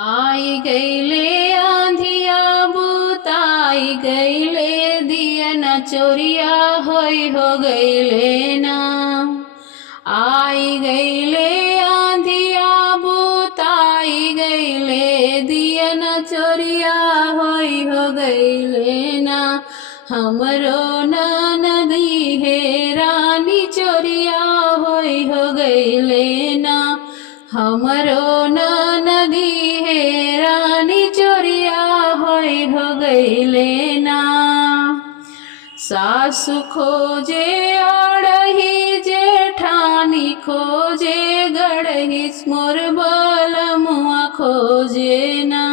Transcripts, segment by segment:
आई गईले आंधिया बुताई गईले दिया न चोरिया होई हो गईले ना। आई गईले आंधिया बुताई गईले दिया न चोरिया होई हो गईले ना। हमरो नदी है रानी चोरिया होई हो गईले ना। हमरो नदी है रानी चोरिया होई हो गईले ना। सासु खोजे आड़ही जेठानी खोजे गड़ही मोर बलमुआ खोजे ना।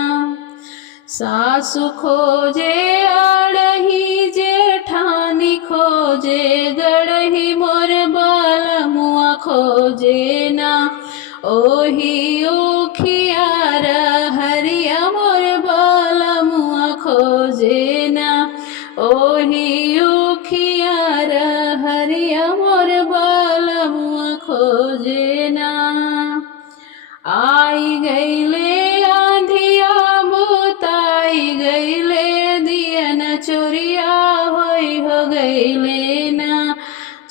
सासु खोजे आड़ही जेठानी खोजे गड़ही मोर बलमुआ खोजे ना। ओही उखियार हरिया मोर बलमुआ खोजे ना। ओही उखियार हरिया मोर बलमुआ खोजे ना। आई गईले आंधिया बुताई गईले दिया न चोरिया होई हो गईले ना।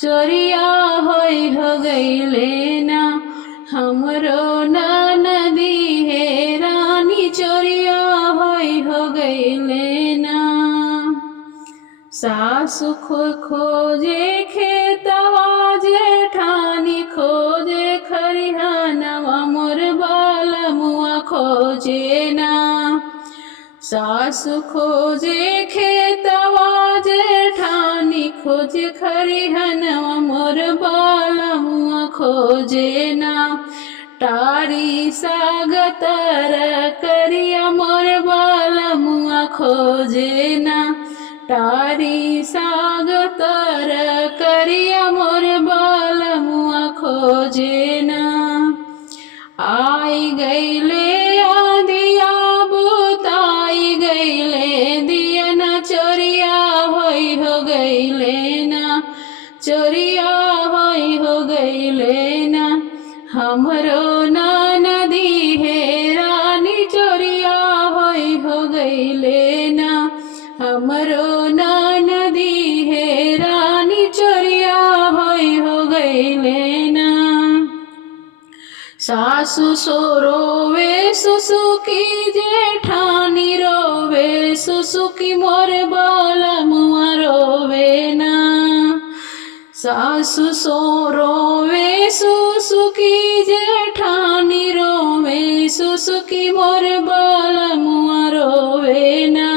चोरिया होई हो गईले ना। हमरो नदी है रानी चोरिया होई हो गईले ना। सासु खोजे खेतवा जेठानी खोजे खरिहानवा मोर बलमुआ खोजे ना। सासु खोजे खेतवा जेठानी खोजे खरिहानवा मोर बलमुआ खोजे ना। टारी सागतर करिया मोर बलमुआ खोजे ना। टारी सागतर करिया मोर बलमुआ खोजे ना। आई गईले आंधिया बुताई गईले दिया न चोरिया होई हो गईले ना। चोरिया होई हो गईले ना। हमरो नदी है रानी चोरिया होई हो गईले ना। हमरो नदी है रानी चोरिया होई हो गईले ना। सासु सो रोवे सुसुकी जेठानी रोवे सुसुकी मोर बलमुआ रोवे ना। सासु सो रोवे सुसुकी जेठानी रोवे सुसुकी मोर बलमुआ रोवे ना।